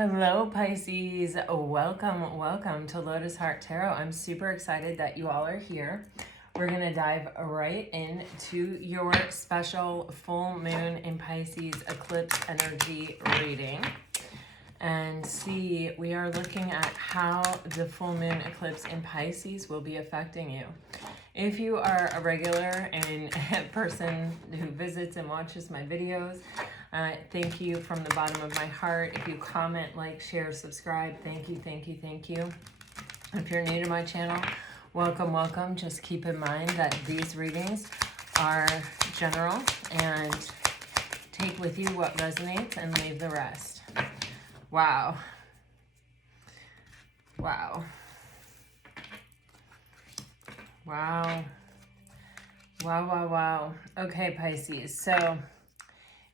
Hello, Pisces. Welcome to Lotus Heart Tarot. I'm super excited that you all are here. We're going to dive right into your special full moon in Pisces eclipse energy reading and see, we are looking at how the full moon eclipse in Pisces will be affecting you. If you are a regular and a person who visits and watches my videos, thank you from the bottom of my heart. If you comment, like, share, subscribe, thank you. If you're new to my channel, welcome. Just keep in mind that these readings are general and take with you what resonates and leave the rest. Wow. Okay, Pisces. So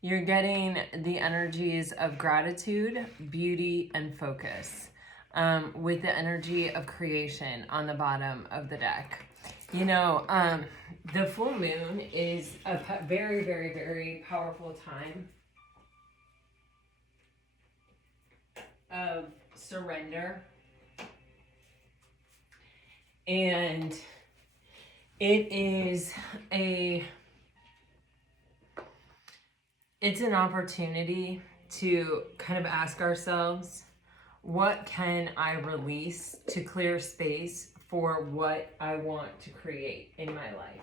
you're getting the energies of gratitude, beauty, and focus with the energy of creation on the bottom of the deck. You know, the full moon is a very powerful time of surrender. And it's an opportunity to kind of ask ourselves, what can I release to clear space for what I want to create in my life?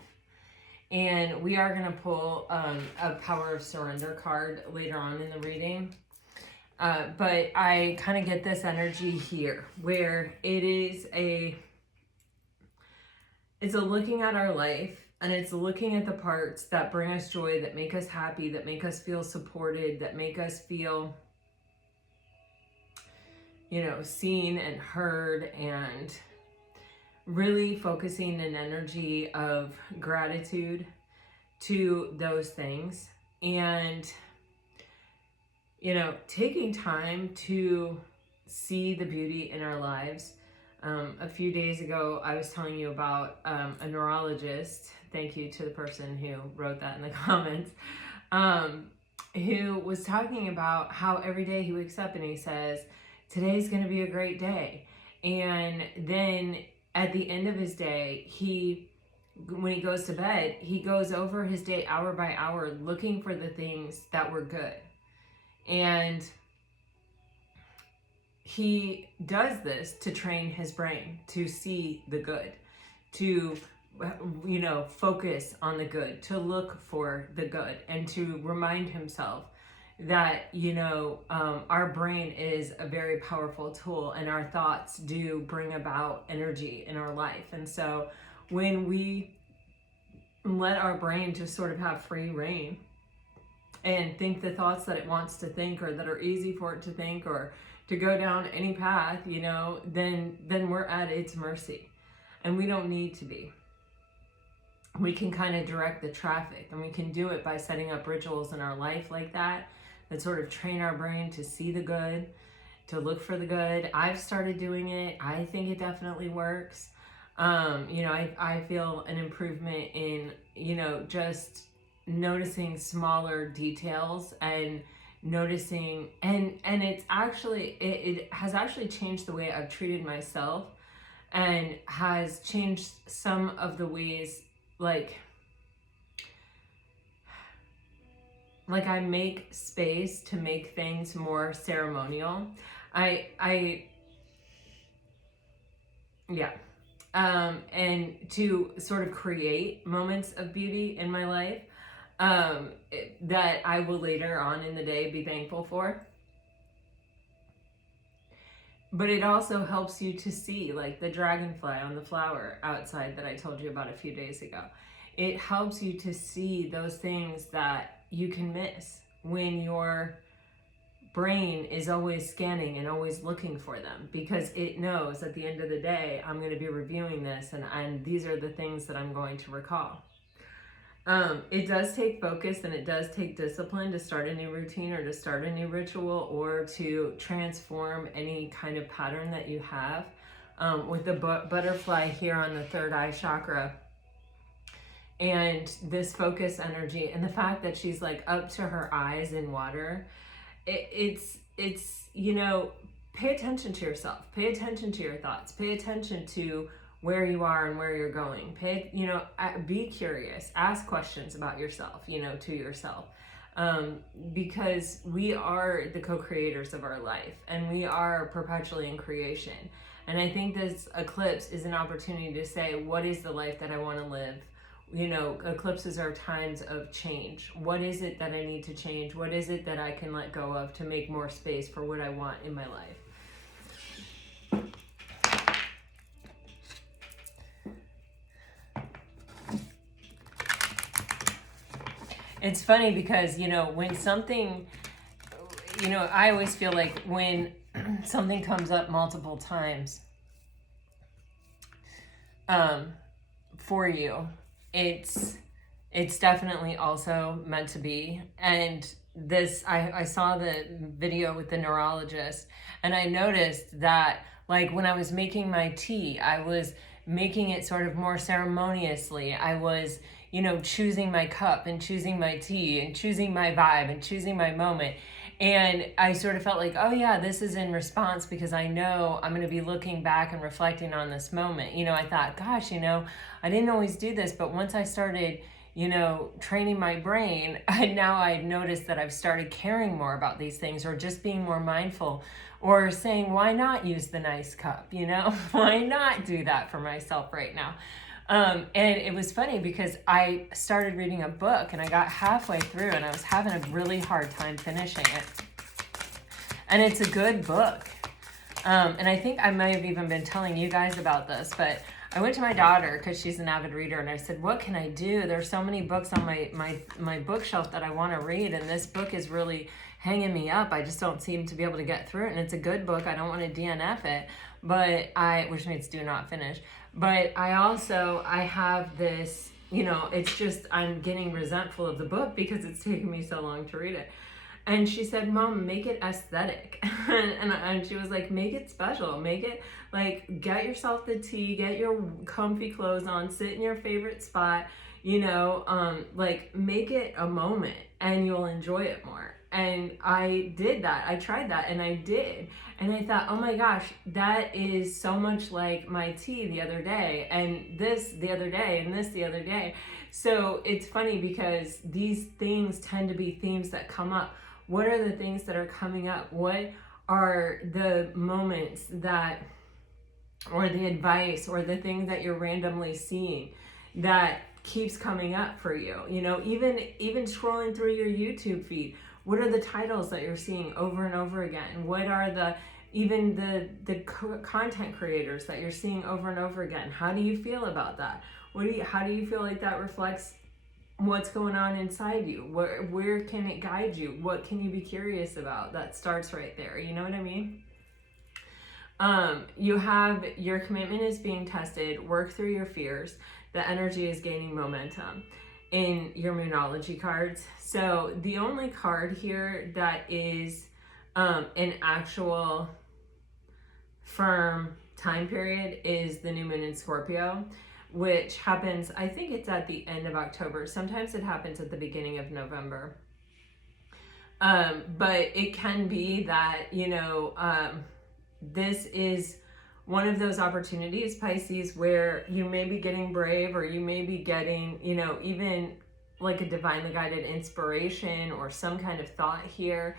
And we are going to pull a Power of Surrender card later on in the reading. But I kind of get this energy here where it's a looking at our life, and it's looking at the parts that bring us joy, that make us happy, that make us feel supported, that make us feel, you know, seen and heard, and really focusing an energy of gratitude to those things. And, you know, taking time to see the beauty in our lives. A few days ago, I was telling you about a neurologist. Thank you to the person who wrote that in the comments, who was talking about how every day he wakes up and he says, today's going to be a great day. And then at the end of his day, when he goes to bed, he goes over his day hour by hour looking for the things that were good. And he does this to train his brain to see the good, to, you know, focus on the good, to look for the good, and to remind himself that, you know, our brain is a very powerful tool, and our thoughts do bring about energy in our life. And so when we let our brain just sort of have free reign and think the thoughts that it wants to think, or that are easy for it to think, or to go down any path, you know, then we're at its mercy. And we don't need to be. We can kind of direct the traffic, and we can do it by setting up rituals in our life like that sort of train our brain to see the good, to look for the good. I've started doing it. I think it definitely works. You know, I feel an improvement in, you know, just noticing smaller details and noticing, and it's actually, it has actually changed the way I've treated myself, and has changed some of the ways, like I make space to make things more ceremonial. And to sort of create moments of beauty in my life that I will later on in the day be thankful for. But it also helps you to see, like the dragonfly on the flower outside that I told you about a few days ago. It helps you to see those things that you can miss when your brain is always scanning and always looking for them, because it knows at the end of the day, I'm going to be reviewing this, and these are the things that I'm going to recall. It does take focus, and it does take discipline to start a new routine, or to start a new ritual, or to transform any kind of pattern that you have. With the butterfly here on the third eye chakra, and this focus energy, and the fact that she's like up to her eyes in water, it's, you know, pay attention to yourself, pay attention to your thoughts, pay attention to where you are and where you're going. You know, be curious, ask questions about yourself, you know, to yourself. Because we are the co-creators of our life, and we are perpetually in creation. And I think this eclipse is an opportunity to say, what is the life that I want to live? You know, eclipses are times of change. What is it that I need to change? What is it that I can let go of to make more space for what I want in my life? It's funny because, you know, when something, you know, I always feel like when something comes up multiple times for you, it's definitely also meant to be. And this, I saw the video with the neurologist, and I noticed that, like, when I was making my tea, I was making it sort of more ceremoniously. I was, you know, choosing my cup and choosing my tea and choosing my vibe and choosing my moment. And I sort of felt like, oh yeah, this is in response because I know I'm going to be looking back and reflecting on this moment. You know, I thought, gosh, you know, I didn't always do this, but once I started, you know, training my brain, now I noticed that I've started caring more about these things, or just being more mindful, or saying, why not use the nice cup? You know, why not do that for myself right now? And it was funny because I started reading a book and I got halfway through and I was having a really hard time finishing it. And it's a good book. And I think I might have even been telling you guys about this, but I went to my daughter because she's an avid reader, and I said, what can I do? There's so many books on my bookshelf that I want to read, and this book is really hanging me up. I just don't seem to be able to get through it. And it's a good book. I don't want to DNF it, which means do not finish. But I have this, you know, it's just, I'm getting resentful of the book because it's taken me so long to read it. And she said, Mom, make it aesthetic. and she was like, make it special. Make it like, get yourself the tea, get your comfy clothes on, sit in your favorite spot, you know, like, make it a moment and you'll enjoy it more. And I did that. I tried that and I did. And I thought, oh my gosh, that is so much like my tea the other day, and this the other day, and this the other day. So it's funny because these things tend to be themes that come up. What are the things that are coming up? What are the moments that, or the advice, or the things that you're randomly seeing that keeps coming up for you? You know, even scrolling through your YouTube feed, what are the titles that you're seeing over and over again? What are the content creators that you're seeing over and over again? How do you feel about that? How do you feel like that reflects what's going on inside you? Where can it guide you? What can you be curious about? That starts right there. You know what I mean? You have, your commitment is being tested. Work through your fears. The energy is gaining momentum in your Moonology cards. So the only card here that is an actual firm time period is the new moon in Scorpio, which happens, I think it's at the end of October. Sometimes it happens at the beginning of November. But it can be that, you know, this is one of those opportunities, Pisces, where you may be getting brave, or you may be getting, you know, even like a divinely guided inspiration or some kind of thought here.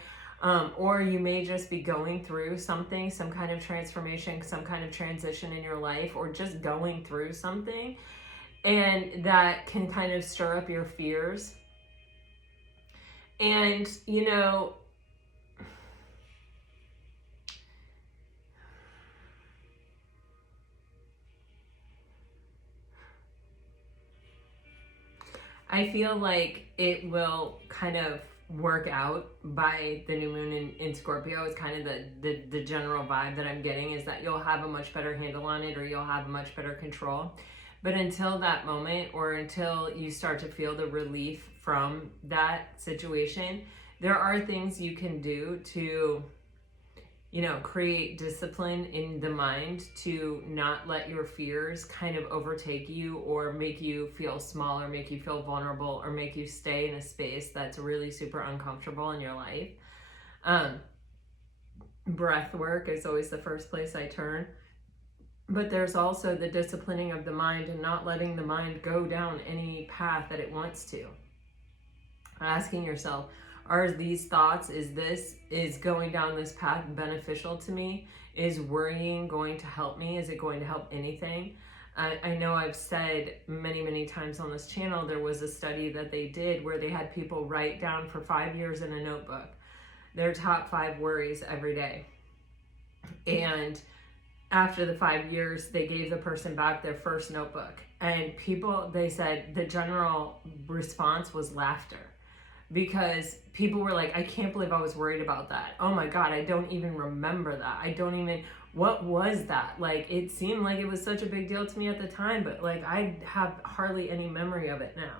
Or you may just be going through something, some kind of transformation, some kind of transition in your life, or just going through something, and that can kind of stir up your fears. And, you know, I feel like it will kind of work out by the new moon in Scorpio. Is kind of the general vibe that I'm getting, is that you'll have a much better handle on it, or you'll have a much better control. But until that moment, or until you start to feel the relief from that situation, there are things you can do to, you know, create discipline in the mind to not let your fears kind of overtake you, or make you feel small, or make you feel vulnerable, or make you stay in a space that's really super uncomfortable in your life. Um, breath work is always the first place I turn. But there's also the disciplining of the mind and not letting the mind go down any path that it wants to. Asking yourself, are these thoughts, is going down this path beneficial to me? Is worrying going to help me? Is it going to help anything? I know I've said many times on this channel, there was a study that they did where they had people write down for 5 years in a notebook their top 5 worries every day. And after the 5 years, they gave the person back their first notebook. And people, they said the general response was laughter. Because people were like, I can't believe I was worried about that. Oh my God, I don't even remember that. What was that? Like, it seemed like it was such a big deal to me at the time, but like, I have hardly any memory of it now.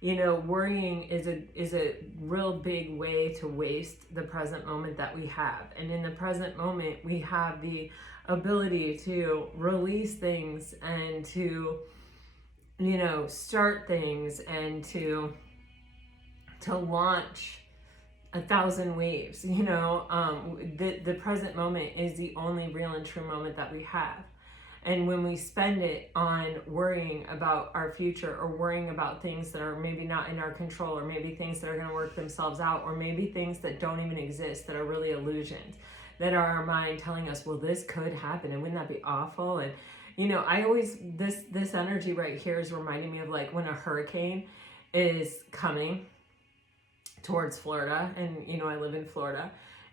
You know, worrying is a real big way to waste the present moment that we have. And in the present moment, we have the ability to release things and to, you know, start things and to launch 1,000 waves. You know, the present moment is the only real and true moment that we have. And when we spend it on worrying about our future, or worrying about things that are maybe not in our control, or maybe things that are going to work themselves out, or maybe things that don't even exist, that are really illusions, that are our mind telling us, well, this could happen, and wouldn't that be awful? And, you know, I always, this energy right here is reminding me of like when a hurricane is coming towards Florida. And, you know, I live in Florida.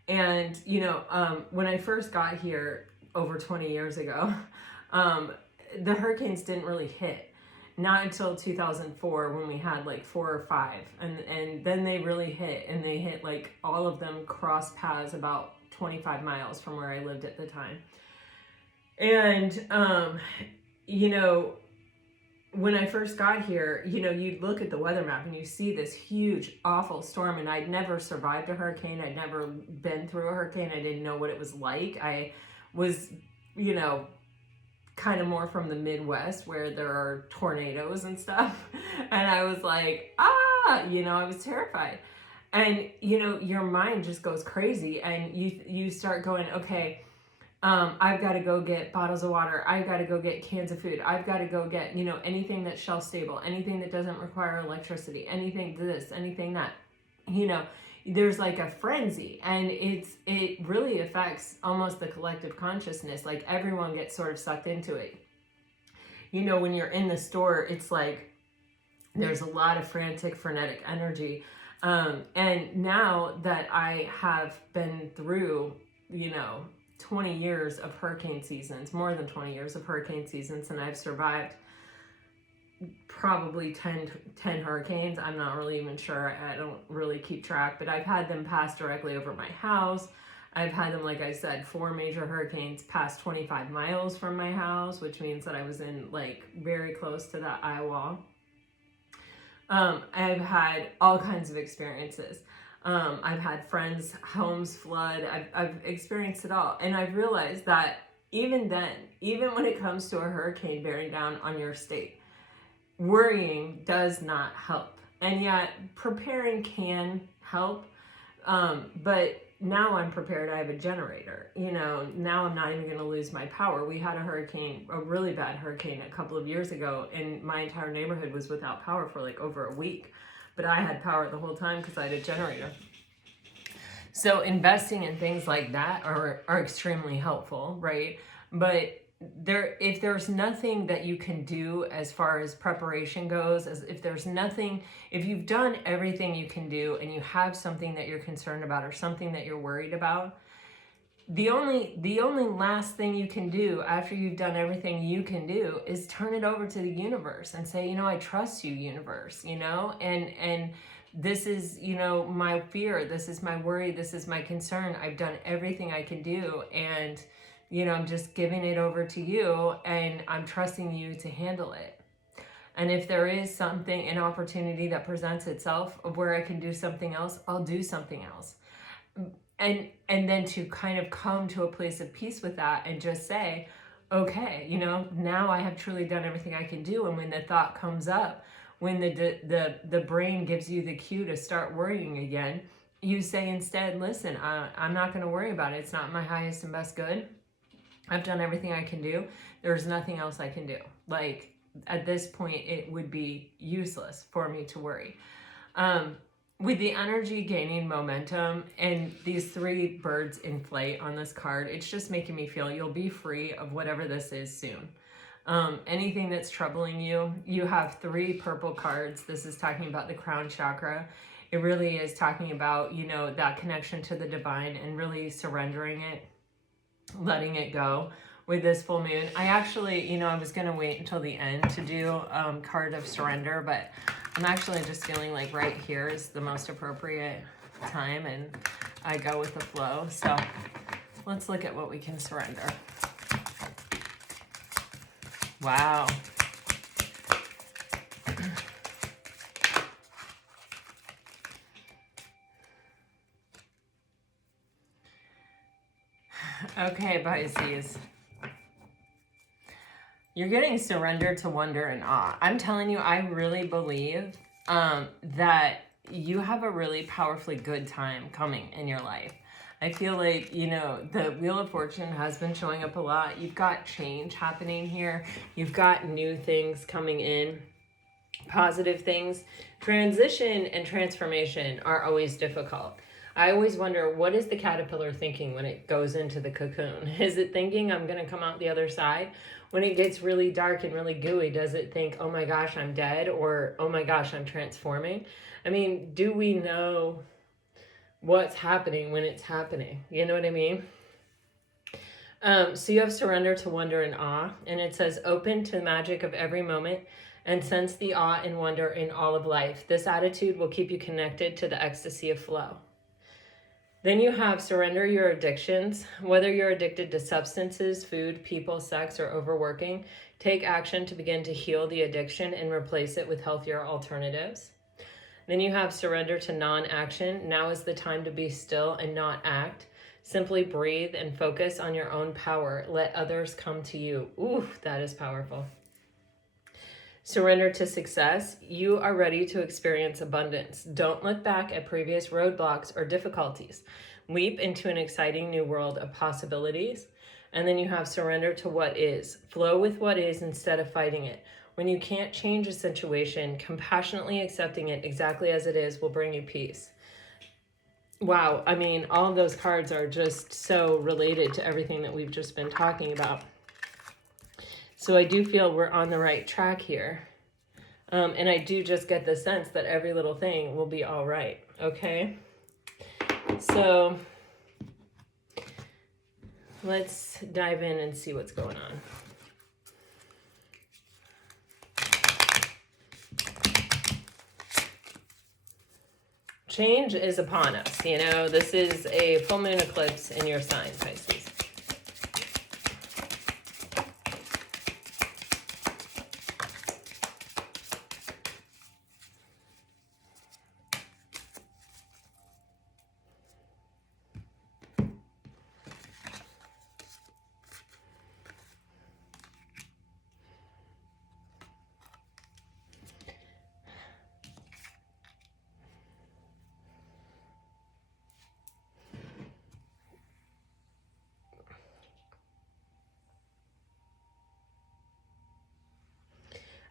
And, you know, when I first got here over 20 years ago, the hurricanes didn't really hit. Not until 2004 when we had like 4 or 5. And then they really hit. And they hit like all of them cross paths about 25 miles from where I lived at the time. And, you know, when I first got here, you know, you'd look at the weather map and you see this huge, awful storm. And I'd never survived a hurricane. I'd never been through a hurricane. I didn't know what it was like. I was, you know, kind of more from the Midwest where there are tornadoes and stuff. And I was like, you know, I was terrified. And, you know, your mind just goes crazy and you start going, okay, I've got to go get bottles of water. I've got to go get cans of food. I've got to go get, you know, anything that's shelf stable, anything that doesn't require electricity, anything this, anything that, you know, there's like a frenzy, and it really affects almost the collective consciousness. Like everyone gets sort of sucked into it. You know, when you're in the store, it's like there's a lot of frantic, frenetic energy. And now that I have been through, you know, 20 years of hurricane seasons, more than 20 years of hurricane seasons, and I've survived probably 10 hurricanes. I'm not really even sure. I don't really keep track, but I've had them pass directly over my house. I've had them, like I said, 4 major hurricanes pass 25 miles from my house, which means that I was in like very close to that eye wall. I've had all kinds of experiences. I've had friends' homes flood. I've experienced it all. And I've realized that even then, even when it comes to a hurricane bearing down on your state, worrying does not help. And yet preparing can help. But now I'm prepared. I have a generator. You know, now I'm not even going to lose my power. We had a hurricane, a really bad hurricane a couple of years ago, and my entire neighborhood was without power for like over a week. But I had power the whole time because I had a generator. So investing in things like that are extremely helpful, right? But if there's nothing that you can do as far as preparation goes, if you've done everything you can do and you have something that you're concerned about or something that you're worried about, the only last thing you can do after you've done everything you can do is turn it over to the universe and say, you know, I trust you, universe, you know, and this is, you know, my fear, this is my worry, this is my concern. I've done everything I can do, and, you know, I'm just giving it over to you, and I'm trusting you to handle it. And if there is an opportunity that presents itself of where I can do something else, I'll do something else. And then to kind of come to a place of peace with that and just say, okay, you know, now I have truly done everything I can do. And when the thought comes up, when the brain gives you the cue to start worrying again, you say instead, listen, I'm not going to worry about it. It's not my highest and best good. I've done everything I can do. There's nothing else I can do. Like, at this point, it would be useless for me to worry. With the energy gaining momentum and these 3 birds in flight on this card, it's just making me feel you'll be free of whatever this is soon. Anything that's troubling you, you have 3 purple cards. This is talking about the crown chakra. It really is talking about, you know, that connection to the divine and really surrendering it, letting it go with this full moon. I actually, you know, I was going to wait until the end to do card of surrender, but I'm actually just feeling like right here is the most appropriate time, and I go with the flow. So let's look at what we can surrender. Wow. Okay, Pisces. You're getting surrendered to wonder and awe. I'm telling you, I really believe that you have a really powerfully good time coming in your life. I feel like, you know, the Wheel of Fortune has been showing up a lot. You've got change happening here. You've got new things coming in, positive things. Transition and transformation are always difficult. I always wonder, what is the caterpillar thinking when it goes into the cocoon? Is it thinking, I'm going to come out the other side? When it gets really dark and really gooey, does it think, oh my gosh, I'm dead? Or, oh my gosh, I'm transforming? I mean, do we know what's happening when it's happening? You know what I mean? So you have surrender to wonder and awe. And it says, open to the magic of every moment and sense the awe and wonder in all of life. This attitude will keep you connected to the ecstasy of flow. Then you have surrender your addictions. Whether you're addicted to substances, food, people, sex, or overworking, take action to begin to heal the addiction and replace it with healthier alternatives. Then you have surrender to non-action. Now is the time to be still and not act. Simply breathe and focus on your own power. Let others come to you. Ooh, that is powerful. Surrender to success. You are ready to experience abundance. Don't look back at previous roadblocks or difficulties. Leap into an exciting new world of possibilities. And then you have surrender to what is. Flow with what is instead of fighting it. When you can't change a situation, compassionately accepting it exactly as it is will bring you peace. Wow, I mean, all of those cards are just so related to everything that we've just been talking about. So I do feel we're on the right track here. And I do just get the sense that every little thing will be all right, okay? So let's dive in and see what's going on. Change is upon us, you know. This is a full moon eclipse in your sign, Pisces.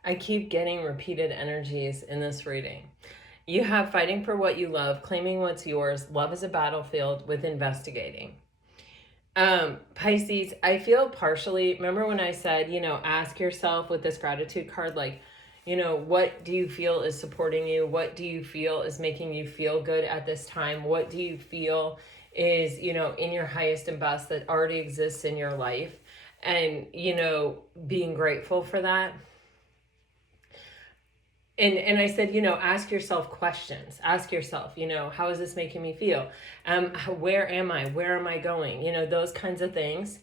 I keep getting repeated energies in this reading. You have fighting for what you love, claiming what's yours, love is a battlefield with investigating. Pisces, I feel partially, remember when I said, you know, ask yourself with this gratitude card, like, you know, what do you feel is supporting you? What do you feel is making you feel good at this time? What do you feel is, you know, in your highest and best that already exists in your life? And, you know, being grateful for that. And I said, you know, ask yourself questions. Ask yourself, you know, how is this making me feel? Where am I? Where am I going? You know, those kinds of things.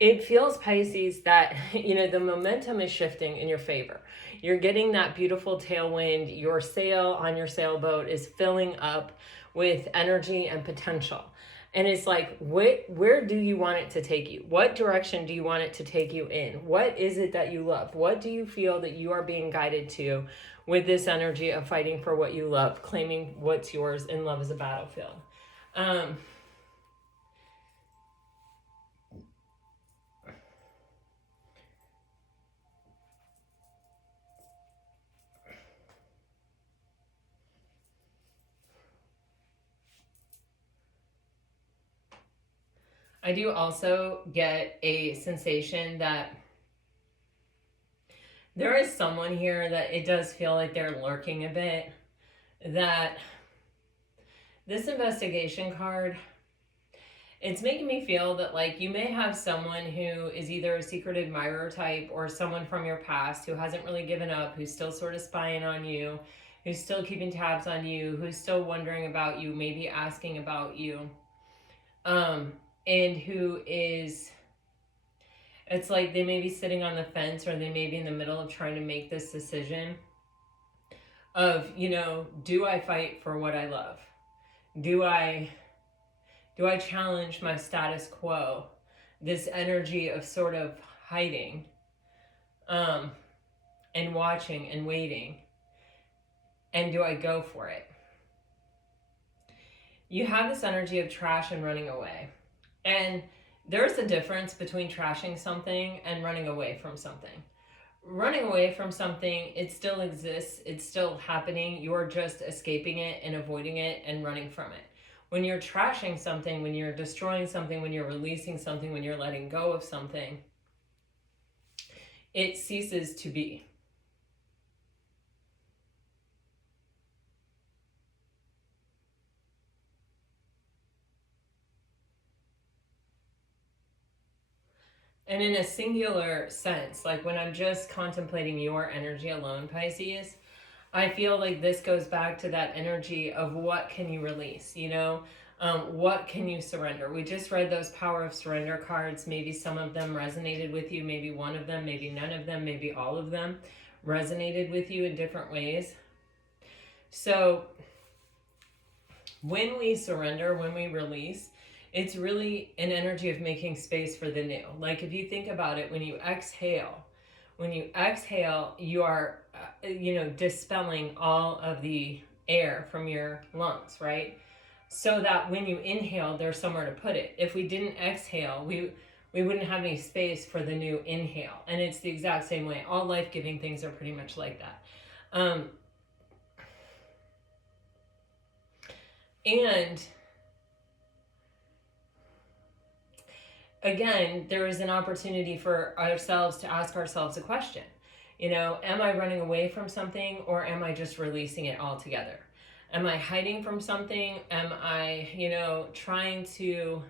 It feels, Pisces, that, you know, the momentum is shifting in your favor. You're getting that beautiful tailwind. Your sail on your sailboat is filling up with energy and potential. And it's like, where do you want it to take you? What direction do you want it to take you in? What is it that you love? What do you feel that you are being guided to with this energy of fighting for what you love, claiming what's yours, and love is a battlefield? Um, I do also get a sensation that there is someone here that it does feel like they're lurking a bit. That this investigation card, it's making me feel that like you may have someone who is either a secret admirer type or someone from your past who hasn't really given up, who's still sort of spying on you, who's still keeping tabs on you, who's still wondering about you, maybe asking about you. And who is, it's like they may be sitting on the fence, or they may be in the middle of trying to make this decision of, you know, do I fight for what I love? Do I challenge my status quo? This energy of sort of hiding, and watching and waiting. And do I go for it? You have this energy of trash and running away. And there's a difference between trashing something and running away from something. Running away from something, it still exists, it's still happening, you're just escaping it and avoiding it and running from it. When you're trashing something, when you're destroying something, when you're releasing something, when you're letting go of something, it ceases to be. And in a singular sense, like when I'm just contemplating your energy alone, Pisces, I feel like this goes back to that energy of what can you release, you know? What can you surrender? We just read those Power of Surrender cards. Maybe some of them resonated with you. Maybe one of them, maybe none of them, maybe all of them resonated with you in different ways. So when we surrender, when we release, it's really an energy of making space for the new. Like if you think about it, when you exhale, you are, dispelling all of the air from your lungs, right? So that when you inhale, there's somewhere to put it. If we didn't exhale, we wouldn't have any space for the new inhale. And it's the exact same way. All life-giving things are pretty much like that. And again, there is an opportunity for ourselves to ask ourselves a question. You know, am I running away from something, or am I just releasing it altogether? Am I hiding from something? Am I, trying to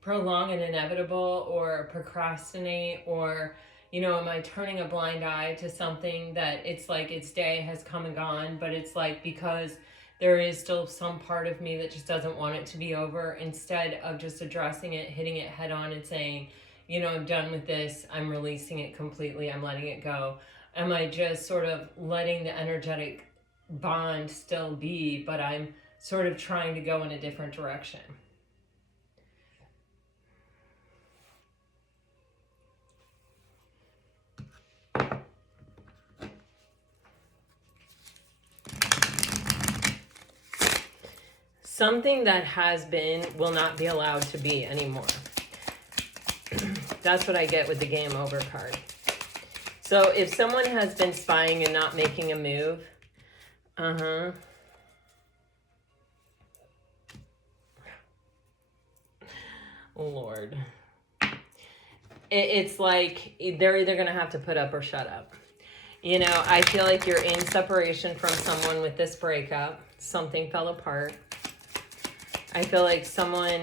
prolong an inevitable, or procrastinate, or, am I turning a blind eye to something that it's like its day has come and gone, but it's like because there is still some part of me that just doesn't want it to be over, instead of just addressing it, hitting it head on and saying, I'm done with this, I'm releasing it completely, I'm letting it go? Am I just sort of letting the energetic bond still be, but I'm sort of trying to go in a different direction? Something that has been will not be allowed to be anymore. That's what I get with the game over card. So if someone has been spying and not making a move, Lord. It's like they're either going to have to put up or shut up. I feel like you're in separation from someone with this breakup. Something fell apart. I feel like someone,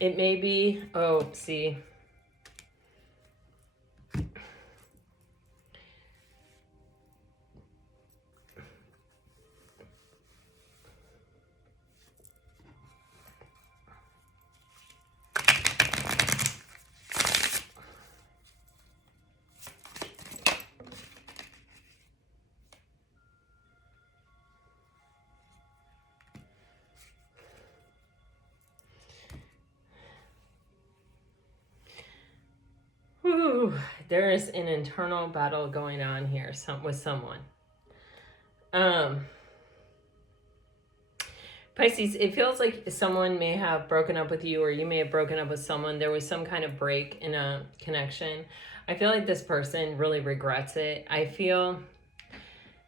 it may be, there is an internal battle going on here with someone. Pisces, it feels like someone may have broken up with you, or you may have broken up with someone. There was some kind of break in a connection. I feel like this person really regrets it. I feel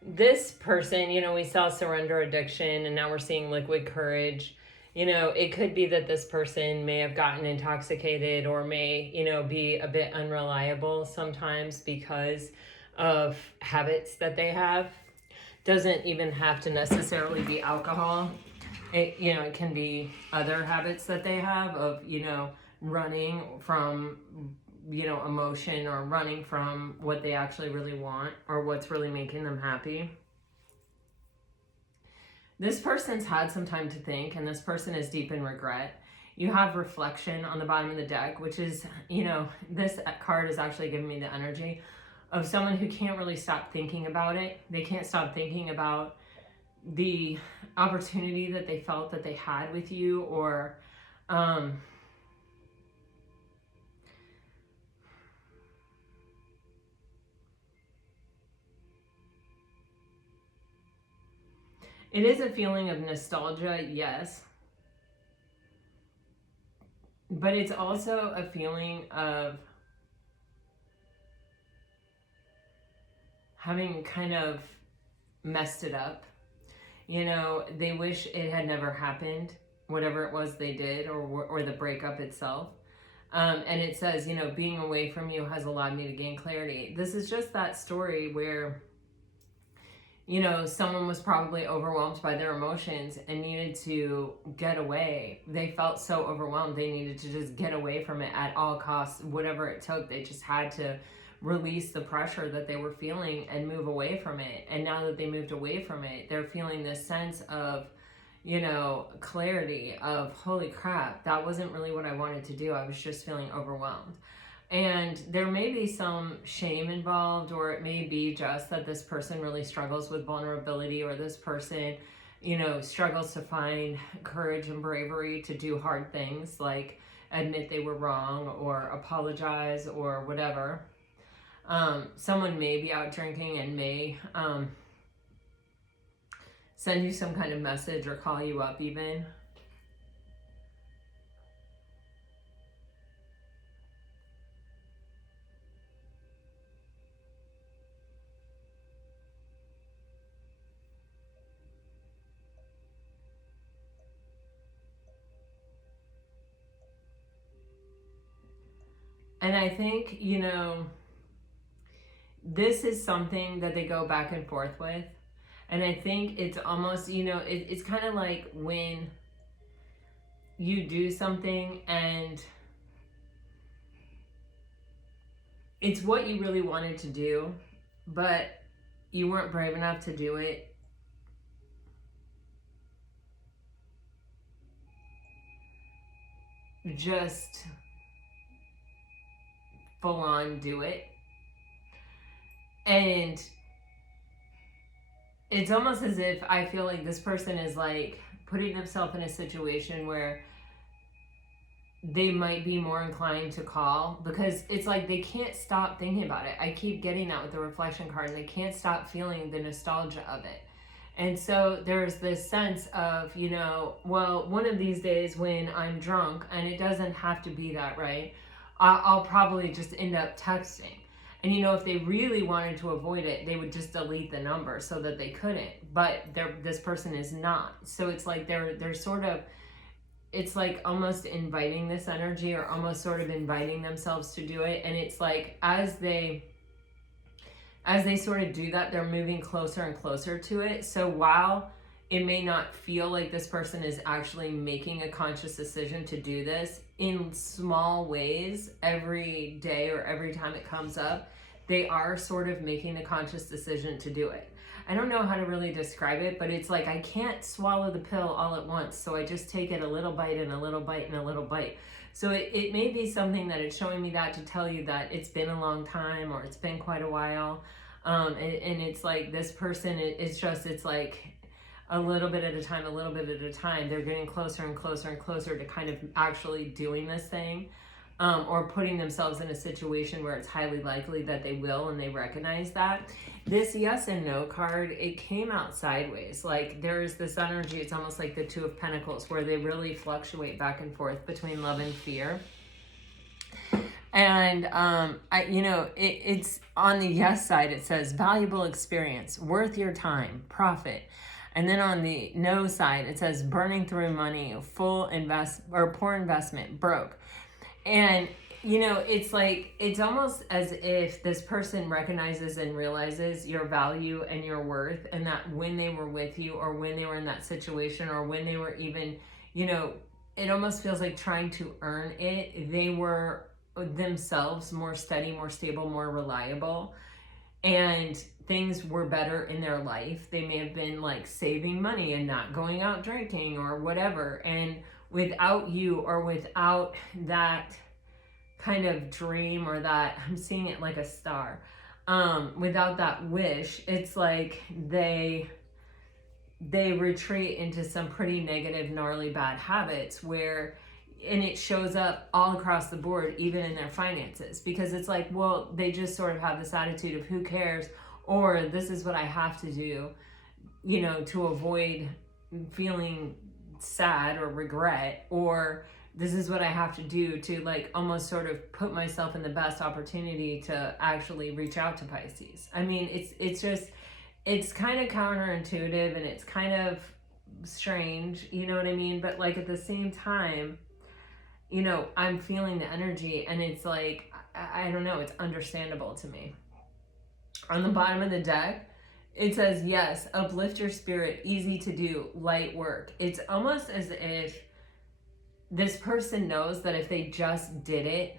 this person, we saw surrender addiction, and now we're seeing liquid courage. It could be that this person may have gotten intoxicated, or may, be a bit unreliable sometimes because of habits that they have. Doesn't even have to necessarily be alcohol. It can be other habits that they have of, running from, emotion, or running from what they actually really want, or what's really making them happy. This person's had some time to think, and this person is deep in regret. You have reflection on the bottom of the deck, which is, this card is actually giving me the energy of someone who can't really stop thinking about it. They can't stop thinking about the opportunity that they felt that they had with you, or it is a feeling of nostalgia, yes, but it's also a feeling of having kind of messed it up. They wish it had never happened, whatever it was they did, or the breakup itself. And it says, being away from you has allowed me to gain clarity. This is just that story where, someone was probably overwhelmed by their emotions and needed to get away. They felt so overwhelmed, they needed to just get away from it at all costs, whatever it took. They just had to release the pressure that they were feeling and move away from it. And now that they moved away from it, they're feeling this sense of, clarity of, holy crap, that wasn't really what I wanted to do. I was just feeling overwhelmed. And there may be some shame involved, or it may be just that this person really struggles with vulnerability, or this person, struggles to find courage and bravery to do hard things, like admit they were wrong, or apologize, or whatever. Someone may be out drinking and may send you some kind of message or call you up even. And I think, this is something that they go back and forth with. And I think it's almost, it's kind of like when you do something and it's what you really wanted to do, but you weren't brave enough to do it. Just full on do it. And it's almost as if I feel like this person is like putting themselves in a situation where they might be more inclined to call, because it's like they can't stop thinking about it. I keep getting that with the reflection card, and they can't stop feeling the nostalgia of it. And so there's this sense of, well, one of these days when I'm drunk, and it doesn't have to be that, right? I'll probably just end up texting. And if they really wanted to avoid it, they would just delete the number so that they couldn't. But this person is not. So it's like they're sort of, it's like almost inviting this energy, or almost sort of inviting themselves to do it. And it's like as they sort of do that, they're moving closer and closer to it. So while it may not feel like this person is actually making a conscious decision to do this, in small ways every day or every time it comes up, they are sort of making the conscious decision to do it. I don't know how to really describe it, but it's like I can't swallow the pill all at once, so I just take it a little bite and a little bite and a little bite. So it may be something that it's showing me that to tell you that it's been a long time, or it's been quite a while. And it's like this person, it's like a little bit at a time, a little bit at a time. They're getting closer and closer and closer to kind of actually doing this thing. or putting themselves in a situation where it's highly likely that they will, and they recognize that. This yes and no card, it came out sideways. Like there's this energy, it's almost like the Two of Pentacles, where they really fluctuate back and forth between love and fear. And it's on the yes side, it says valuable experience, worth your time, profit. And then on the no side, it says burning through money, poor investment, broke. And it's like, it's almost as if this person recognizes and realizes your value and your worth, and that when they were with you, or when they were in that situation, or when they were even, it almost feels like trying to earn it, they were themselves more steady, more stable, more reliable, and things were better in their life. They may have been like saving money and not going out drinking or whatever. And without you, or without that kind of dream, or that, I'm seeing it like a star, without that wish, it's like they retreat into some pretty negative, gnarly, bad habits and it shows up all across the board, even in their finances, because it's like, well, they just sort of have this attitude of who cares, or this is what I have to do, to avoid feeling sad or regret, or this is what I have to do to like almost sort of put myself in the best opportunity to actually reach out to Pisces. I mean, it's kind of counterintuitive, and it's kind of strange, you know what I mean? But like at the same time, I'm feeling the energy, and it's like, I don't know, it's understandable to me. On the bottom of the deck, it says, yes, uplift your spirit, easy to do, light work. It's almost as if this person knows that if they just did it,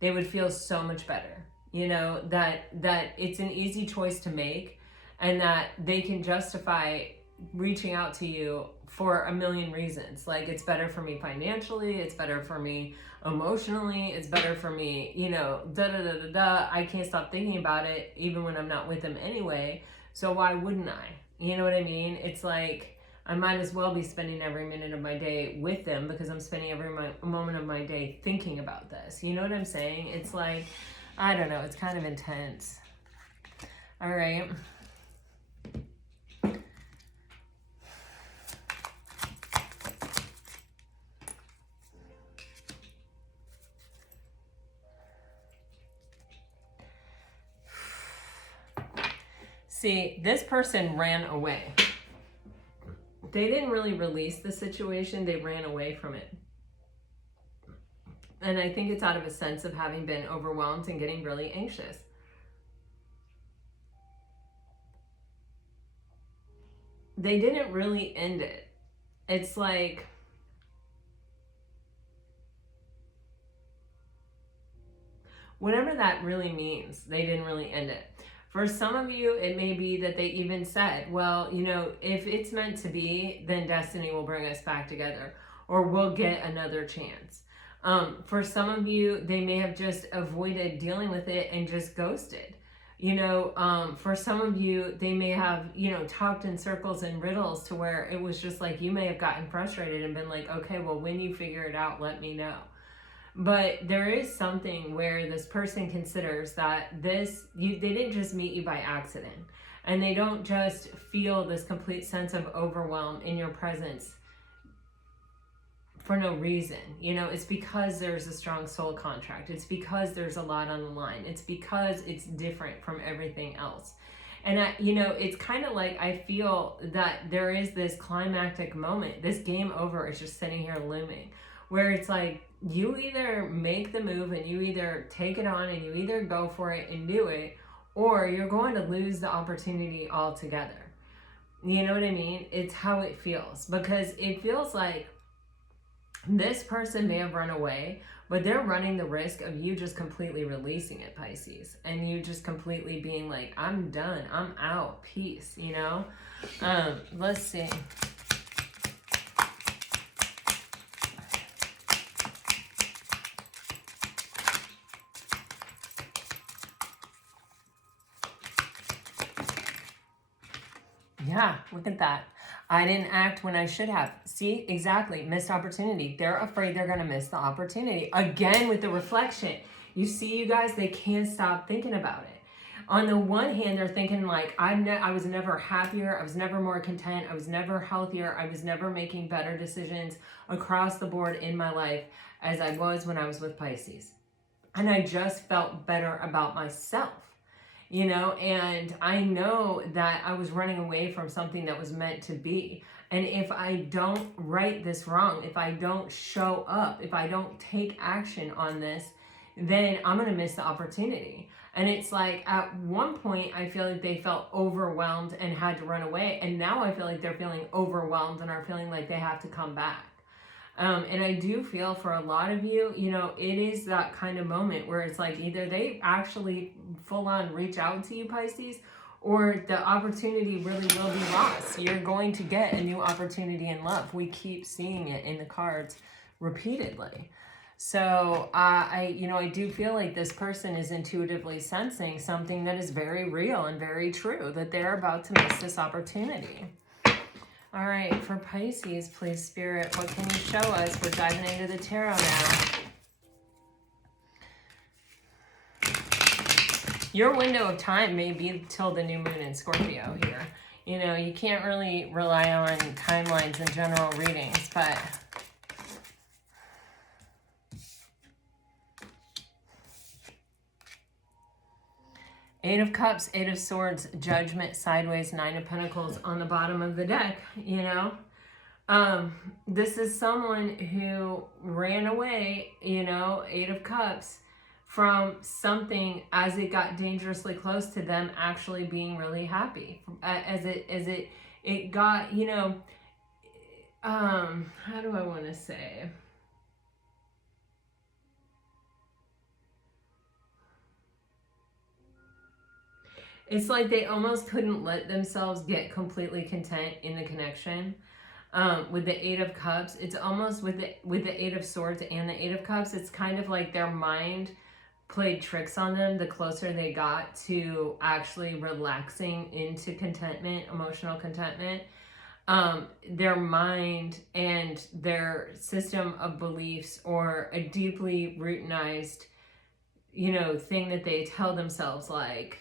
they would feel so much better. That it's an easy choice to make, and that they can justify reaching out to you for a million reasons. Like, it's better for me financially, it's better for me emotionally, it's better for me, I can't stop thinking about it even when I'm not with them anyway, so why wouldn't I? You know what I mean? It's like, I might as well be spending every minute of my day with them, because I'm spending every moment of my day thinking about this. You know what I'm saying? It's like, I don't know, it's kind of intense. All right. See, this person ran away. They didn't really release the situation, they ran away from it. And I think it's out of a sense of having been overwhelmed and getting really anxious. They didn't really end it. It's like, whatever that really means, they didn't really end it. For some of you, it may be that they even said, well, if it's meant to be, then destiny will bring us back together, or we'll get another chance. For some of you, they may have just avoided dealing with it and just ghosted. For some of you, they may have, talked in circles and riddles, to where it was just like, you may have gotten frustrated and been like, okay, well, when you figure it out, let me know. But there is something where this person considers that they didn't just meet you by accident, and they don't just feel this complete sense of overwhelm in your presence for no reason. It's because there's a strong soul contract. It's because there's a lot on the line. It's because it's different from everything else. And it's kind of like, I feel that there is this climactic moment. This game over is just sitting here looming, where it's like, you either make the move and you either take it on and you either go for it and do it, or you're going to lose the opportunity altogether. You know what I mean? It's how it feels, because it feels like this person may have run away, but they're running the risk of you just completely releasing it, Pisces, and you just completely being like, I'm done, I'm out, peace, let's see. Yeah, look at that. I didn't act when I should have. See, exactly. Missed opportunity. They're afraid they're going to miss the opportunity. Again, with the reflection. You see, you guys, they can't stop thinking about it. On the one hand, they're thinking like, I was never happier. I was never more content. I was never healthier. I was never making better decisions across the board in my life as I was when I was with Pisces. And I just felt better about myself. You know, and I know that I was running away from something that was meant to be. And if I don't right this wrong, if I don't show up, if I don't take action on this, then I'm going to miss the opportunity. And it's like at one point, I feel like they felt overwhelmed and had to run away. And now I feel like they're feeling overwhelmed and are feeling like they have to come back. And I do feel for a lot of you, you know, it is that kind of moment where it's like either they actually full on reach out to you, Pisces, or the opportunity really will be lost. You're going to get a new opportunity in love. We keep seeing it in the cards repeatedly. So I do feel like this person is intuitively sensing something that is very real and very true, that they're about to miss this opportunity. All right, for Pisces, please, Spirit, what can you show us? We're diving into the tarot now. Your window of time may be till the new moon in Scorpio here. You know, you can't really rely on timelines and general readings, but Eight of Cups, Eight of Swords, Judgment, sideways, Nine of Pentacles on the bottom of the deck, you know. This is someone who ran away, you know, Eight of Cups, from something as it got dangerously close to them actually being really happy. As it got, you know, how do I want to say? It's like they almost couldn't let themselves get completely content in the connection. With the Eight of Cups, it's almost with the Eight of Swords and the Eight of Cups, it's kind of like their mind played tricks on them the closer they got to actually relaxing into contentment, emotional contentment. Their mind and their system of beliefs, or a deeply routinized, you know, thing that they tell themselves, like,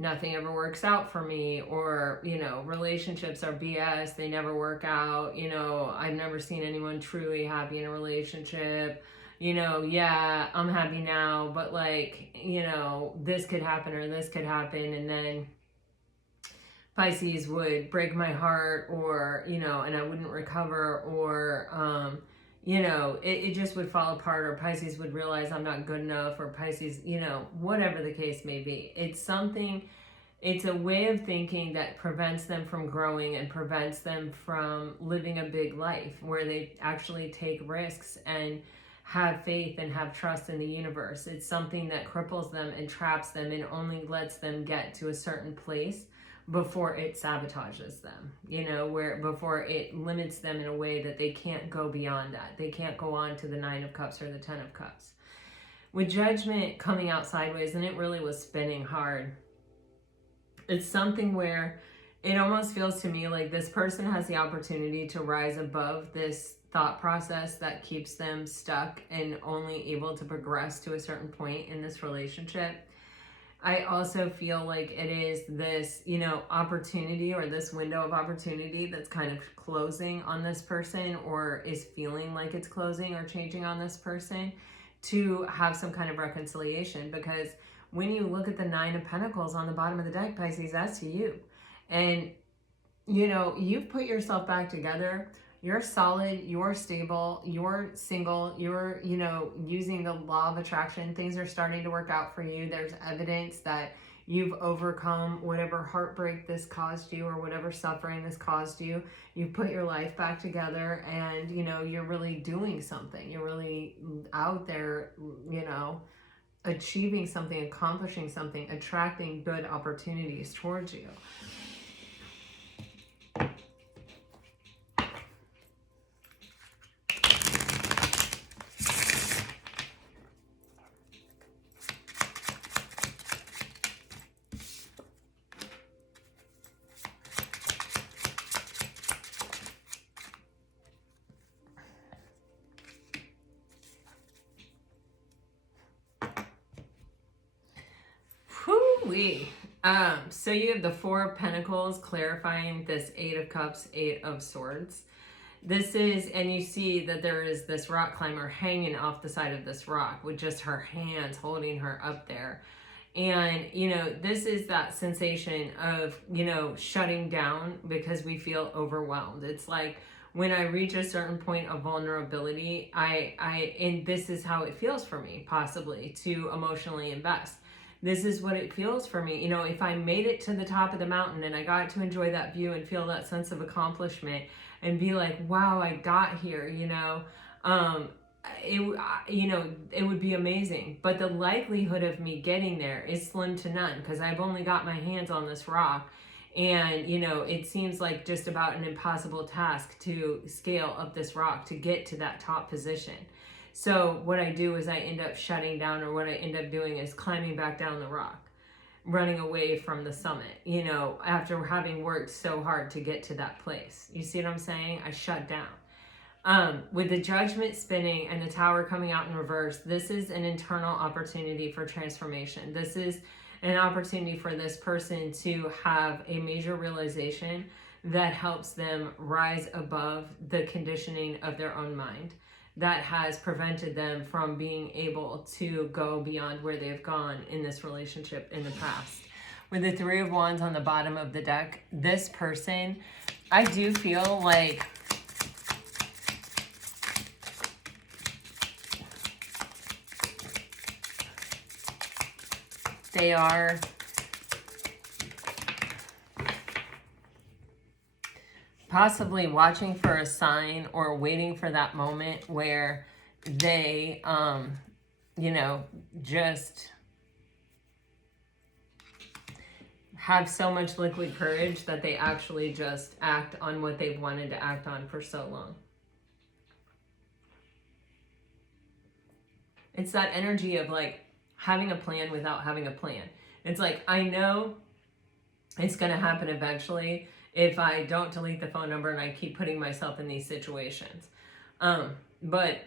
nothing ever works out for me, or, you know, relationships are BS, they never work out, you know, I've never seen anyone truly happy in a relationship, you know, yeah, I'm happy now, but like, you know, this could happen or this could happen, and then Pisces would break my heart, or, you know, and I wouldn't recover, or, you know, it just would fall apart, or Pisces would realize I'm not good enough, or Pisces, you know, whatever the case may be. It's something, it's a way of thinking that prevents them from growing and prevents them from living a big life where they actually take risks and have faith and have trust in the universe. It's something that cripples them and traps them and only lets them get to a certain place before it sabotages them, you know, where before it limits them in a way that they can't go beyond that. They can't go on to the Nine of Cups or the Ten of Cups. With Judgment coming out sideways, and it really was spinning hard, it's something where it almost feels to me like this person has the opportunity to rise above this thought process that keeps them stuck and only able to progress to a certain point in this relationship. I also feel like it is this, you know, opportunity, or this window of opportunity that's kind of closing on this person, or is feeling like it's closing or changing on this person, to have some kind of reconciliation. Because when you look at the Nine of Pentacles on the bottom of the deck, Pisces, that's you. And, you know, you've put yourself back together. You're solid, you're stable, you're single, you're, you know, using the law of attraction. Things are starting to work out for you. There's evidence that you've overcome whatever heartbreak this caused you, or whatever suffering this caused you. You've put your life back together, and, you know, you're really doing something. You're really out there, you know, achieving something, accomplishing something, attracting good opportunities towards you. Woo-wee. So you have the Four of Pentacles clarifying this Eight of Cups, Eight of Swords. This is, and you see that there is this rock climber hanging off the side of this rock with just her hands holding her up there. And, you know, this is that sensation of, you know, shutting down because we feel overwhelmed. It's like when I reach a certain point of vulnerability, and this is how it feels for me, possibly, to emotionally invest. This is what it feels for me. You know, if I made it to the top of the mountain and I got to enjoy that view and feel that sense of accomplishment and be like, wow, I got here, you know, it would be amazing. But the likelihood of me getting there is slim to none because I've only got my hands on this rock. And, you know, it seems like just about an impossible task to scale up this rock to get to that top position. So what I do is I end up shutting down, or what I end up doing is climbing back down the rock, running away from the summit, you know, after having worked so hard to get to that place. You see what I'm saying? I shut down. With the Judgment spinning and the Tower coming out in reverse, this is an internal opportunity for transformation. This is an opportunity for this person to have a major realization that helps them rise above the conditioning of their own mind that has prevented them from being able to go beyond where they've gone in this relationship in the past. With the Three of Wands on the bottom of the deck, this person, I do feel like they are possibly watching for a sign or waiting for that moment where they, you know, just have so much liquid courage that they actually just act on what they've wanted to act on for so long. It's that energy of like having a plan without having a plan. It's like, I know it's going to happen eventually if I don't delete the phone number and I keep putting myself in these situations. But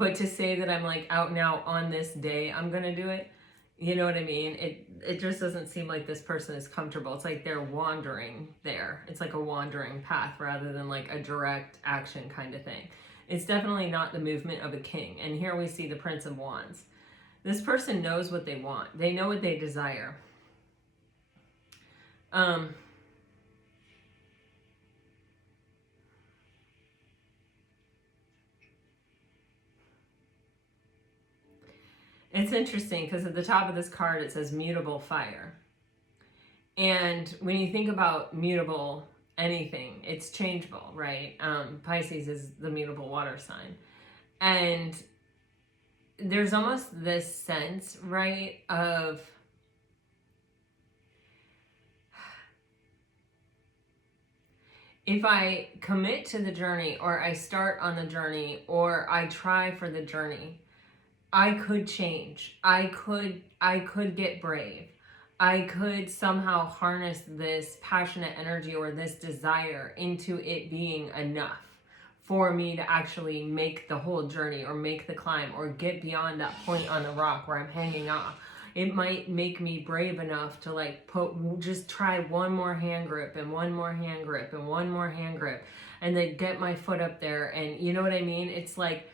to say that I'm like out now on this day, I'm going to do it. You know what I mean? It just doesn't seem like this person is comfortable. It's like they're wandering there. It's like a wandering path rather than like a direct action kind of thing. It's definitely not the movement of a king. And here we see the Prince of Wands. This person knows what they want. They know what they desire. It's interesting because at the top of this card it says mutable fire. And when you think about mutable anything, it's changeable, right? Pisces is the mutable water sign. And there's almost this sense, right, of if I commit to the journey, or I start on the journey, or I try for the journey, I could change. I could get brave. I could somehow harness this passionate energy or this desire into it being enough for me to actually make the whole journey or make the climb or get beyond that point on the rock where I'm hanging off. It might make me brave enough to like just try one more hand grip and one more hand grip and one more hand grip and then get my foot up there. And you know what I mean? It's like,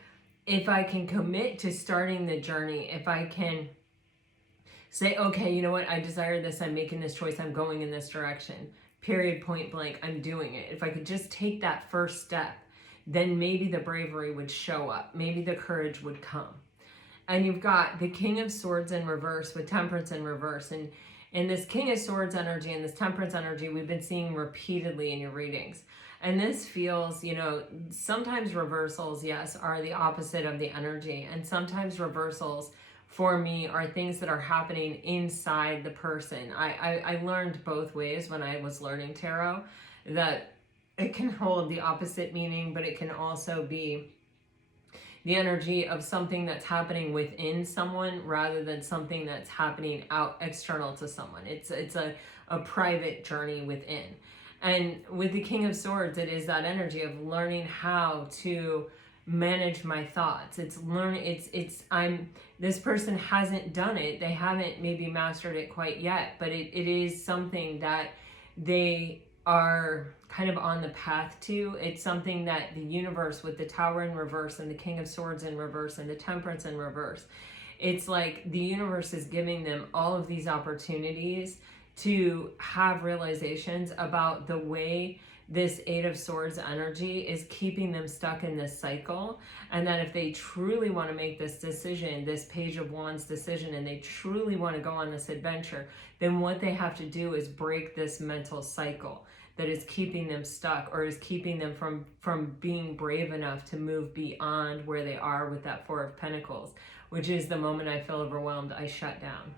if I can commit to starting the journey, if I can say, okay, you know what, I desire this, I'm making this choice, I'm going in this direction, period, point blank, I'm doing it. If I could just take that first step, then maybe the bravery would show up, maybe the courage would come. And you've got the King of Swords in reverse with Temperance in reverse. And this King of Swords energy and this Temperance energy we've been seeing repeatedly in your readings. And this feels, you know, sometimes reversals, yes, are the opposite of the energy. And sometimes reversals for me are things that are happening inside the person. I learned both ways when I was learning tarot, that it can hold the opposite meaning, but it can also be the energy of something that's happening within someone rather than something that's happening out external to someone. It's a private journey within. And with the King of Swords, it is that energy of learning how to manage my thoughts. This person hasn't done it. They haven't maybe mastered it quite yet, but it is something that they are kind of on the path to. It's something that the universe, with the Tower in reverse and the King of Swords in reverse and the Temperance in reverse, it's like the universe is giving them all of these opportunities to have realizations about the way this Eight of Swords energy is keeping them stuck in this cycle, and that if they truly want to make this decision, this Page of Wands decision, and they truly want to go on this adventure, then what they have to do is break this mental cycle that is keeping them stuck, or is keeping them from being brave enough to move beyond where they are with that Four of Pentacles, which is the moment I feel overwhelmed, I shut down.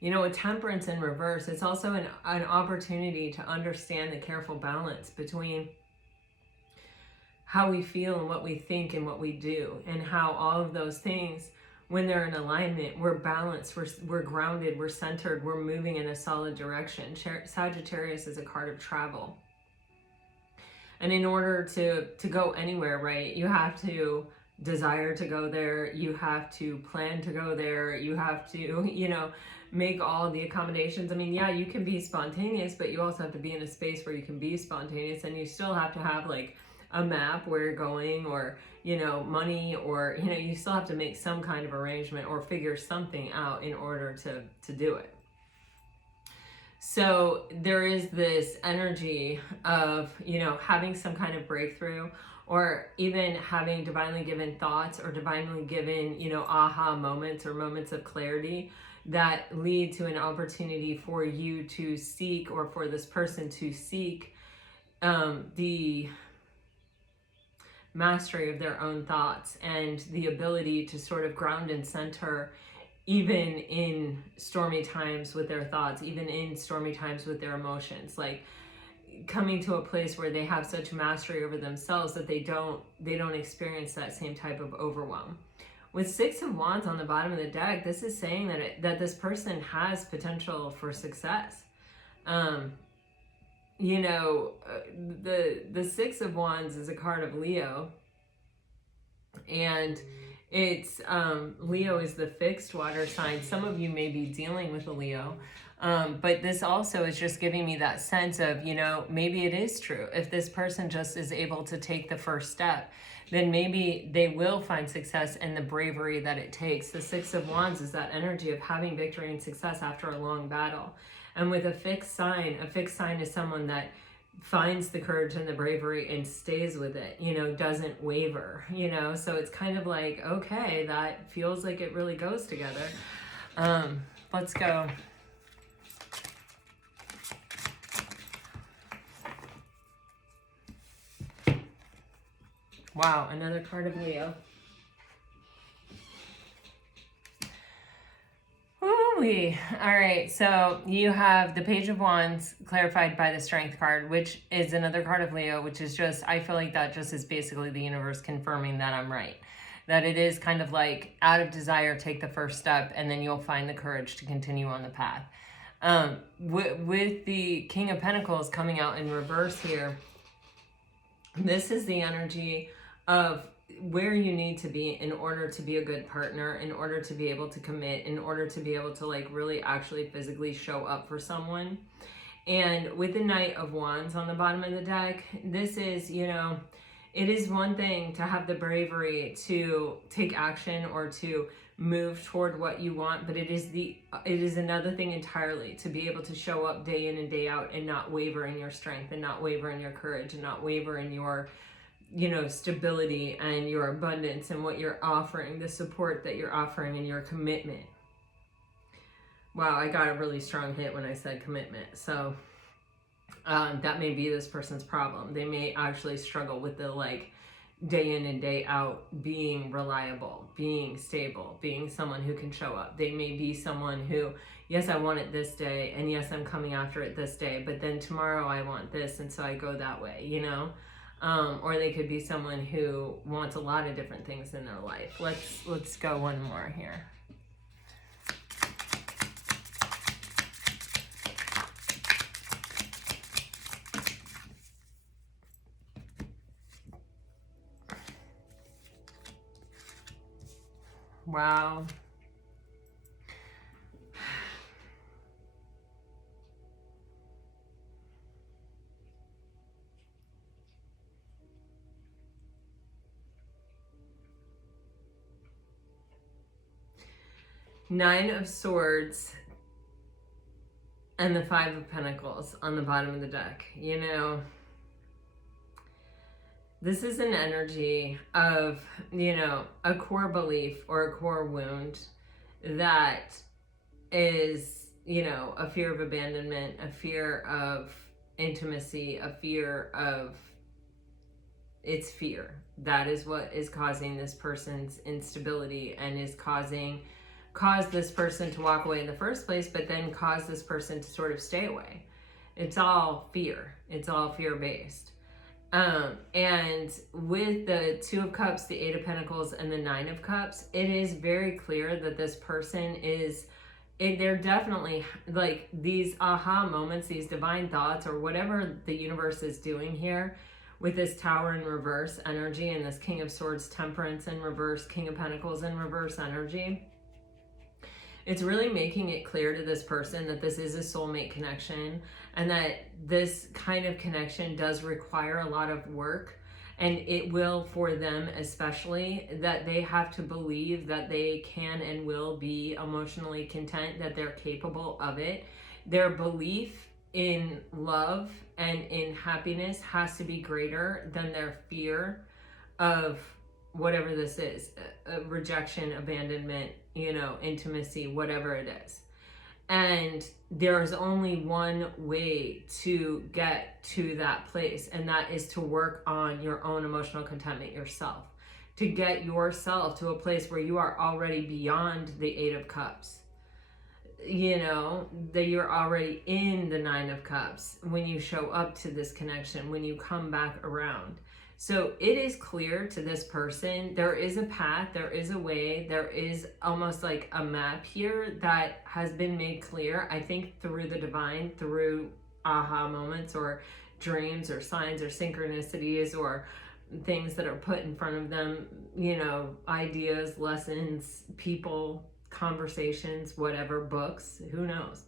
You know, with Temperance in reverse, it's also an opportunity to understand the careful balance between how we feel and what we think and what we do, and how all of those things, when they're in alignment, we're balanced, we're grounded, we're centered, we're moving in a solid direction. Sagittarius is a card of travel. And in order to go anywhere, right, you have to desire to go there, you have to plan to go there, you have to, you know, make all the accommodations. I mean, yeah, you can be spontaneous, but you also have to be in a space where you can be spontaneous, and you still have to have like a map where you're going, or, you know, money, or, you know, you still have to make some kind of arrangement or figure something out in order to do it. So there is this energy of, you know, having some kind of breakthrough, or even having divinely given thoughts or divinely given, you know, aha moments or moments of clarity that lead to an opportunity for you to seek, or for this person to seek, the mastery of their own thoughts, and the ability to sort of ground and center even in stormy times with their thoughts, even in stormy times with their emotions, like coming to a place where they have such mastery over themselves that they don't experience that same type of overwhelm. With Six of Wands on the bottom of the deck, this is saying that this person has potential for success. You know, the Six of Wands is a card of Leo, and it's Leo is the fixed water sign. Some of you may be dealing with a Leo, but this also is just giving me that sense of, you know, maybe it is true. If this person just is able to take the first step, then maybe they will find success and the bravery that it takes. The Six of Wands is that energy of having victory and success after a long battle. And with a fixed sign is someone that finds the courage and the bravery and stays with it, you know, doesn't waver, you know. So it's kind of like, okay, that feels like it really goes together. Let's go. Wow, another card of Leo. Woo-wee. All right, so you have the Page of Wands clarified by the Strength card, which is another card of Leo, which is just, I feel like that just is basically the universe confirming that I'm right. That it is kind of like, out of desire, take the first step, and then you'll find the courage to continue on the path. With the King of Pentacles coming out in reverse here, this is the energy of where you need to be in order to be a good partner, in order to be able to commit, in order to be able to like really actually physically show up for someone. And with the Knight of Wands on the bottom of the deck, this is, you know, it is one thing to have the bravery to take action or to move toward what you want, but it is another thing entirely to be able to show up day in and day out and not waver in your strength, and not waver in your courage, and not waver in your, you know, stability and your abundance and what you're offering, the support that you're offering, and your commitment. Wow, I got a really strong hit when I said commitment. So that may be this person's problem. They may actually struggle with the like day in and day out being reliable, being stable, being someone who can show up. They may be someone who, yes, I want it this day, and yes, I'm coming after it this day, but then tomorrow I want this, and so I go that way, you know? Or they could be someone who wants a lot of different things in their life. Let's go one more here. Wow. Nine of Swords and the Five of Pentacles on the bottom of the deck. You know, this is an energy of, you know, a core belief or a core wound that is, you know, a fear of abandonment, a fear of intimacy, a fear of, it's fear. That is what is causing this person's instability and is caused this person to walk away in the first place, but then cause this person to sort of stay away. It's all fear. It's all fear-based. And with the Two of Cups, the Eight of Pentacles, and the Nine of Cups, it is very clear that this person is, they're definitely like these aha moments, these divine thoughts, or whatever the universe is doing here with this Tower in reverse energy and this King of Swords, Temperance in reverse, King of Pentacles in reverse energy. It's really making it clear to this person that this is a soulmate connection and that this kind of connection does require a lot of work, and it will, for them especially, that they have to believe that they can and will be emotionally content, that they're capable of it. Their belief in love and in happiness has to be greater than their fear of whatever this is, rejection, abandonment, you know, intimacy, whatever it is. And there's only one way to get to that place, and that is to work on your own emotional contentment yourself, to get yourself to a place where you are already beyond the Eight of Cups, you know, that you're already in the Nine of Cups when you show up to this connection, when you come back around. So it is clear to this person, there is a path, there is a way, there is almost like a map here that has been made clear, I think through the divine, through aha moments or dreams or signs or synchronicities or things that are put in front of them, you know, ideas, lessons, people, conversations, whatever, books, who knows.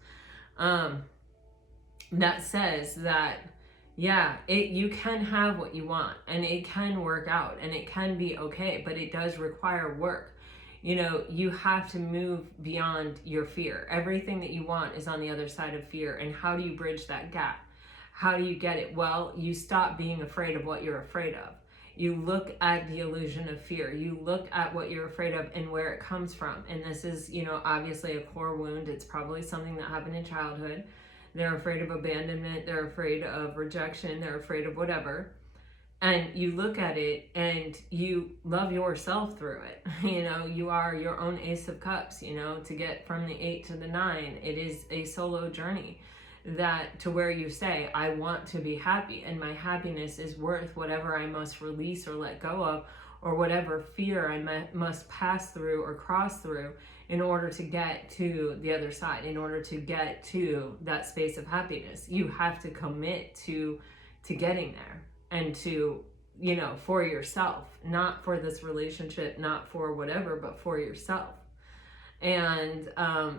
That says that, yeah, you can have what you want and it can work out and it can be okay, but it does require work. You know, you have to move beyond your fear. Everything that you want is on the other side of fear. And how do you bridge that gap? How do you get it? Well, you stop being afraid of what you're afraid of. You look at the illusion of fear. You look at what you're afraid of and where it comes from. And this is, you know, obviously a core wound. It's probably something that happened in childhood. They're afraid of abandonment, they're afraid of rejection, they're afraid of whatever. And you look at it and you love yourself through it. You know, you are your own Ace of Cups, you know, to get from the 8 to the 9. It is a solo journey that to where you say, I want to be happy and my happiness is worth whatever I must release or let go of, or whatever fear I must pass through or cross through in order to get to the other side, in order to get to that space of happiness. You have to commit to getting there and to, you know, for yourself, not for this relationship, not for whatever, but for yourself. And,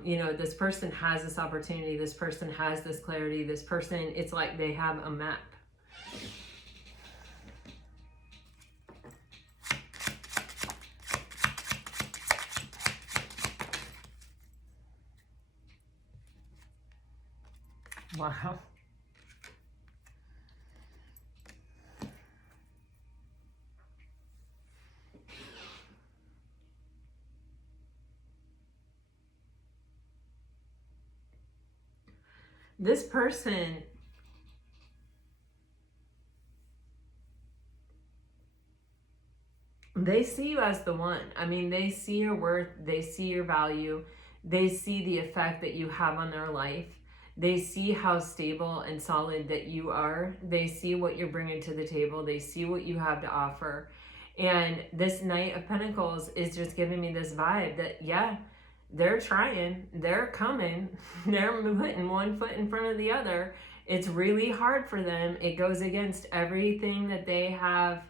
you know, this person has this opportunity, this person has this clarity, this person, it's like they have a map. Wow. This person, they see you as the one. I mean, they see your worth, they see your value, they see the effect that you have on their life. They see how stable and solid that you are. They see what you're bringing to the table. They see what you have to offer. And this Knight of Pentacles is just giving me this vibe that, yeah, they're trying, they're coming, they're putting one foot in front of the other. It's really hard for them. It goes against everything that they have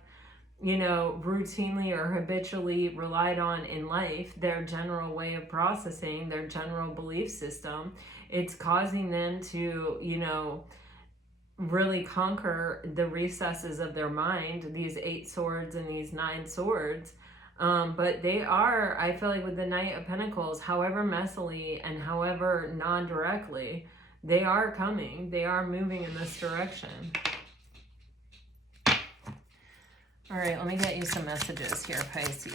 you know, routinely or habitually relied on in life, their general way of processing, their general belief system, it's causing them to, you know, really conquer the recesses of their mind, these 8 swords and these 9 swords. But they are, I feel like with the Knight of Pentacles, however messily and however non-directly, they are coming. They are moving in this direction. All right, let me get you some messages here, Pisces.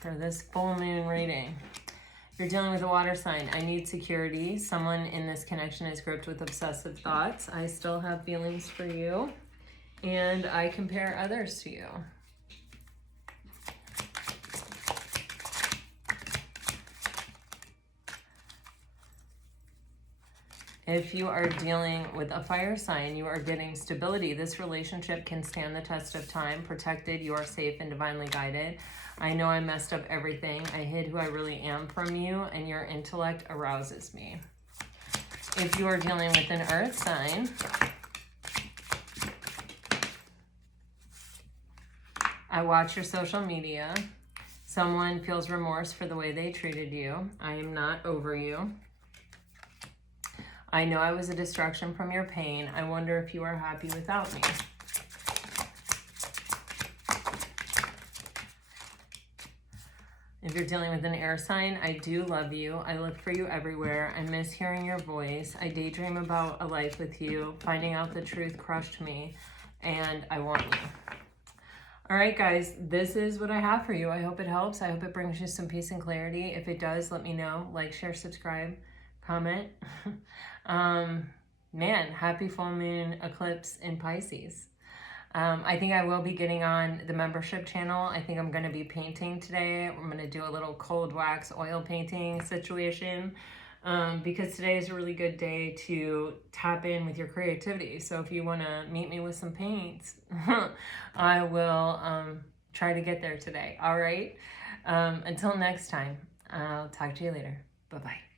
For this full moon reading. You're dealing with a water sign. I need security. Someone in this connection is gripped with obsessive thoughts. I still have feelings for you. And I compare others to you. If you are dealing with a fire sign, you are getting stability. This relationship can stand the test of time. Protected, you are safe and divinely guided. I know I messed up everything. I hid who I really am from you, and your intellect arouses me. If you are dealing with an earth sign, I watch your social media. Someone feels remorse for the way they treated you. I am not over you. I know I was a distraction from your pain. I wonder if you are happy without me. If you're dealing with an air sign, I do love you. I look for you everywhere. I miss hearing your voice. I daydream about a life with you. Finding out the truth crushed me, and I want you. All right, guys, this is what I have for you. I hope it helps. I hope it brings you some peace and clarity. If it does, let me know. Like, share, subscribe, comment. Man, happy full moon eclipse in Pisces. I think I will be getting on the membership channel. I think I'm going to be painting today. I'm going to do a little cold wax oil painting situation because today is a really good day to tap in with your creativity. So if you want to meet me with some paints, I will try to get there today. All right. Until next time, I'll talk to you later. Bye-bye.